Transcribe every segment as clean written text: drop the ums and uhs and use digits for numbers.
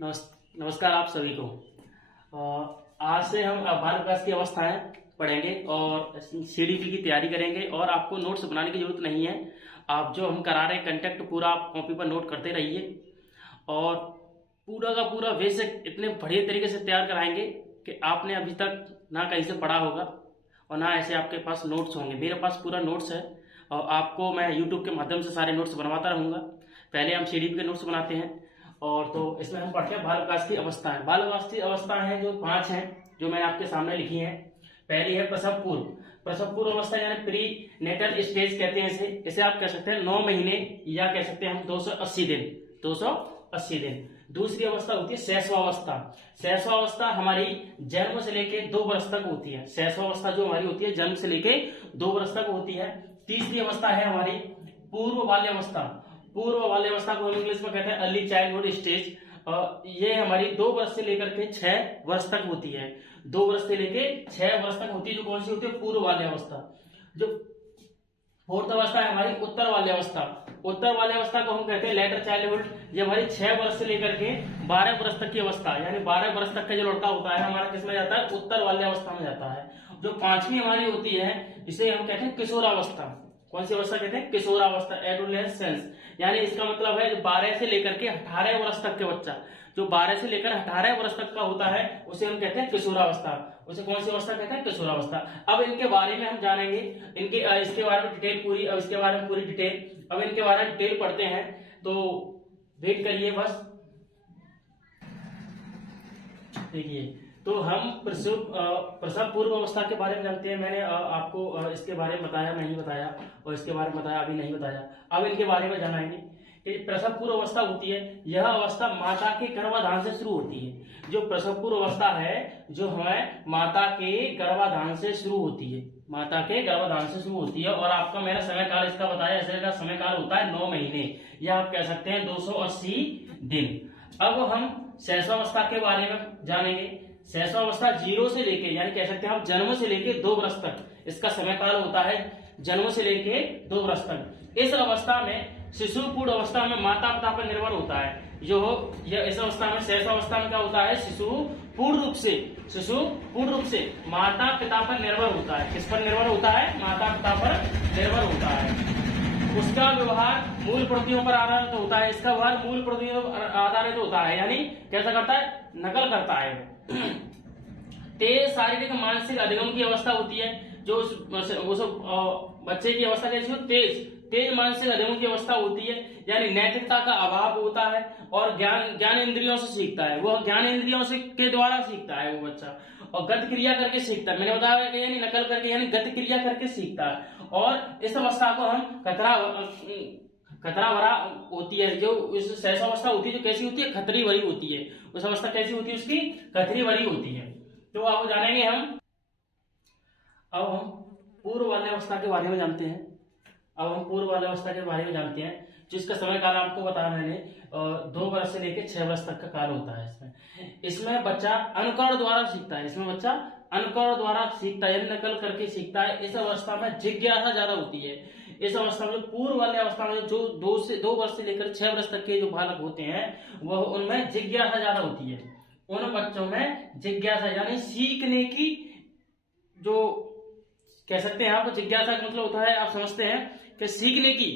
नमस्कार आप सभी को। आज से हम बाल विकास की अवस्थाएं पढ़ेंगे और सीडीपी की तैयारी करेंगे। और आपको नोट्स बनाने की जरूरत नहीं है। आप जो हम करा रहे हैं कंटेंट पूरा आप कॉपी पर नोट करते रहिए और पूरा का पूरा बेसिक इतने बढ़िया तरीके से तैयार कराएंगे कि आपने अभी तक ना कहीं से पढ़ा होगा और ना ऐसे आपके पास नोट्स होंगे। मेरे पास पूरा नोट्स है और आपको मैं यूट्यूब के माध्यम से सारे नोट्स बनवाता रहूंगा। पहले हम सीडीपी के नोट्स बनाते हैं और तो इसमें हम पढ़ते हैं बाल विकास की अवस्थाएं। बाल विकास की अवस्थाएं जो 5 हैं जो मैंने आपके सामने लिखी हैं। पहली है प्रसव पूर्व। प्रसव पूर्व अवस्था यानी प्री नेटल स्टेज कहते हैं इसे आप कह सकते हैं 9 महीने या कह सकते हैं हम 280 दिन 280 दिन। दूसरी अवस्था होती है शैशवावस्था। शैशवावस्था हमारी जन्म से लेके 2 वर्ष तक होती है। शैशवावस्था जो हमारी होती है जन्म से लेके 2 वर्ष तक होती है। तीसरी अवस्था है हमारी पूर्व बाल्यावस्था। पूर्व बाल्यावस्था को हम इंग्लिश में कहते हैं अर्ली चाइल्डहुड स्टेज। ये हमारी 2 वर्ष से लेकर के 6 वर्ष तक होती है। 2 वर्ष से लेके 6 वर्ष तक होती है। जो कौन सी होती है? पूर्व बाल्यावस्था। जो फोर्थ अवस्था है हमारी उत्तर बाल्यावस्था। उत्तर बाल्यावस्था को हम कहते हैं लेटर चाइल्डहुड। ये हमारी 6 वर्ष से लेकर के 12 वर्ष तक की अवस्था यानी 12 वर्ष तक का जो लड़का होता है हमारा किसमें जाता है? उत्तर बाल्यावस्था में जाता है। जो 5वीं हमारी होती है इसे हम कहते हैं किशोरावस्था। कौन सी अवस्था कहते हैं? किशोरावस्था, एडोलेसेंस। यानी इसका मतलब है 12 से लेकर के 18 वर्ष तक के बच्चा जो 12 से लेकर 18 वर्ष तक का होता है उसे हम कहते हैं किशोरावस्था। उसे कौन सी अवस्था कहते हैं? किशोरावस्था। अब इनके बारे में हम जानेंगे, इसके बारे में डिटेल पूरी, अब इसके बारे में पूरी डिटेल, अब इनके बारे में डिटेल पढ़ते हैं तो वेट करिए बस। देखिए तो हम प्रसव पूर्व अवस्था के बारे में जानते हैं। मैंने आपको इसके बारे में बताया, नहीं बताया, और इसके बारे में बताया, अभी नहीं बताया। अब इनके बारे में जानेंगे। प्रसव पूर्व अवस्था होती है, यह अवस्था माता के गर्भाधान से शुरू होती है। जो प्रसव पूर्व अवस्था है जो हमें माता के गर्भाधान से शुरू होती है, माता के गर्भाधान से शुरू होती है। और आपका मैंने समय काल इसका बताया, इसका समय काल होता है 9 महीने या आप कह सकते हैं 280 दिन। अब हम शैशवावस्था के बारे में जानेंगे। शैशवावस्था 0 से लेके यानी कह सकते हैं हम जन्म से लेके 2 वर्ष तक इसका समय काल होता है। जन्म से लेके 2 वर्ष तक इस अवस्था में शिशु पूर्ण अवस्था में माता पिता पर निर्भर होता है। जो इस अवस्था में शैशवावस्था में क्या होता है? शिशु पूर्ण रूप से माता पिता पर निर्भर होता है। किस पर निर्भर होता है? माता पिता पर निर्भर होता है। उसका व्यवहार मूल प्रवृत्तियों पर आधारित होता है। इसका व्यवहार मूल प्रवृत्तियों पर आधारित होता है यानी कैसा करता है? नकल करता है। तेज शारीरिक मानसिक अधिगम की अवस्था होती है। जो उस बच्चे की अवस्था कैसी हो? तेज मानसिक अधिगम की अवस्था होती है यानी नैतिकता का अभाव होता है और ज्ञान इंद्रियों से सीखता है। वह ज्ञान इंद्रियों से के द्वारा सीखता है वो बच्चा, और गति क्रिया करके सीखता है। मैंने बताया कि यानी नकल करके यानी गति क्रिया करके सीखता है। और इस अवस्था को हम खतरा भरा होती है। जो इस शैशवावस्था होती है जो कैसी होती है? खतरी भरी होती है। उस अवस्था कैसी होती है? उसकी खतरी भरी होती है। तो अब जानेंगे हम। अब हम पूर्व बाल्यावस्था के बारे में जानते हैं। अब हम पूर्व बाल्यावस्था के बारे में जानते हैं जिसका समय काल आपको बताया मैंने 2 वर्ष से लेकर 6 वर्ष तक का काल होता है। इसमें बच्चा अनुकरण द्वारा सीखता है। इसमें बच्चा अनुकरण द्वारा सीखता है यानी नकल करके सीखता है। इस अवस्था में जिज्ञासा ज्यादा होती है। इस अवस्था में पूर्व वाल्यावस्था में जो 2 वर्ष से लेकर 6 वर्ष तक के जो बालक होते हैं वह उनमें जिज्ञासा ज्यादा होती है। उन बच्चों में जिज्ञासा यानी सीखने की जो कह सकते हैं आप, जिज्ञासा का मतलब होता है आप समझते हैं कि सीखने की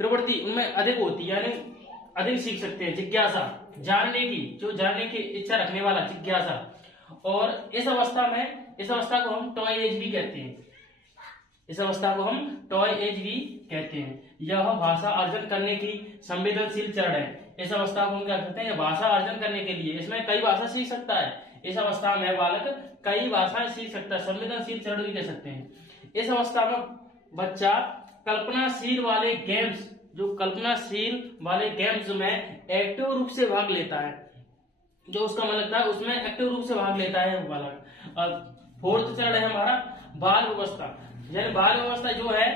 प्रवृत्ति उनमें अधिक होती है यानी अधिक सीख सकते हैं। जिज्ञासा जानने की इच्छा रखने वाला जिज्ञासा। और इस अवस्था को हम टॉय एज भी कहते हैं। इस अवस्था को हम टॉय एज भी कहते हैं। यह भाषा अर्जन करने की संवेदनशील चरण है। इस अवस्था को हम क्या कहते हैं? भाषा अर्जन करने के लिए इसमें कई भाषा सीख सकता है। इस अवस्था में बालक कई भाषाएं सीख सकता है। संवेदनशील चरण भी कह सकते हैं। इस अवस्था में बच्चा कल्पनाशील वाले गेम्स में एक्टिव रूप से भाग लेता है। जो उसका मन लगता है उसमें एक्टिव रूप से भाग लेता है बालक। और 4th चरण है हमारा बाल व्यवस्था। यानी बाल व्यवस्था जो है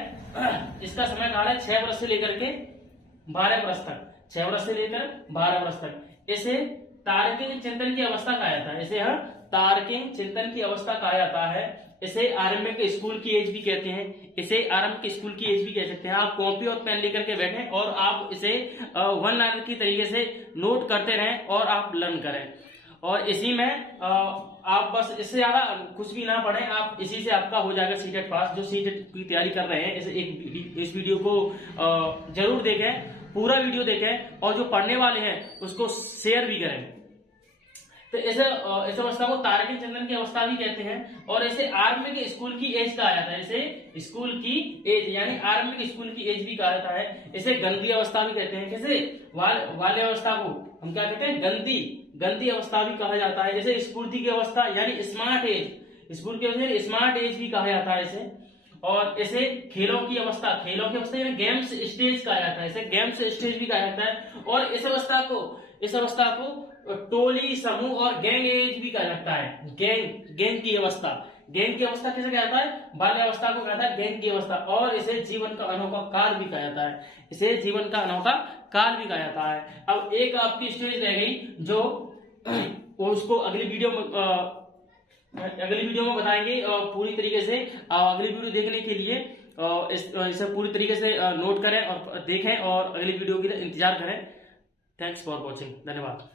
इसका समय काल है 6 वर्ष से लेकर के 12 वर्ष तक। 6 वर्ष से लेकर 12 वर्ष तक इसे तार्किक चिंतन की अवस्था कहा जाता है। इसे तार्किक चिंतन की अवस्था कहा जाता है। इसे आरंभिक स्कूल की एज भी कहते हैं, इसे आरंभिक स्कूल की एज भी कह सकते हैं। आप कॉपी और पेन लेकर के बैठें और आप इसे वन लाइनर की तरीके से नोट करते रहें और आप लर्न करें। और इसी में आप बस इससे ज्यादा कुछ भी ना पढ़ें, आप इसी से आपका हो जाएगा सीटेट पास। जो सीटेट की तैयारी कर रहे हैं इस वीडियो को जरूर देखें, पूरा वीडियो देखें, और जो पढ़ने वाले हैं उसको शेयर भी करें। तो इस अवस्था को तारकिन चंद्रन की अवस्था भी कहते हैं। और इसे आरंभिक स्कूल की एज कहा जाता है, इसे स्कूल की एज यानी आरंभिक स्कूल की एज भी कहा जाता है। इसे गंदी अवस्था भी कहते हैं। कैसे? बाल्य अवस्था को हम क्या कहते हैं? गंदी अवस्था भी कहा जाता है। जैसे स्फूर्ति की अवस्था यानी स्मार्ट एज, स्फूर्ति की अवस्था स्मार्ट एज भी कहा जाता है इसे। और इसे खेलों की अवस्था यानी गेम्स स्टेज कहा जाता है, इसे गेम्स स्टेज भी कहा जाता है। और इस अवस्था को टोली, समूह और गैंग एज भी कहा जाता है। गैंग की अवस्था किसे कहता है? बाल्य अवस्था को कहता है गैंग की अवस्था। और इसे जीवन का अनोखा काल भी कहा जाता है, इसे जीवन का अनोखा काल भी कहा जाता है। अब एक आपकी स्टेज रह गई जो उसको अगली वीडियो में बताएंगे पूरी तरीके से। अगली वीडियो देखने के लिए इसे पूरी तरीके से नोट करें और देखें और अगली वीडियो के लिए इंतजार करें। Thanks for watching. धन्यवाद।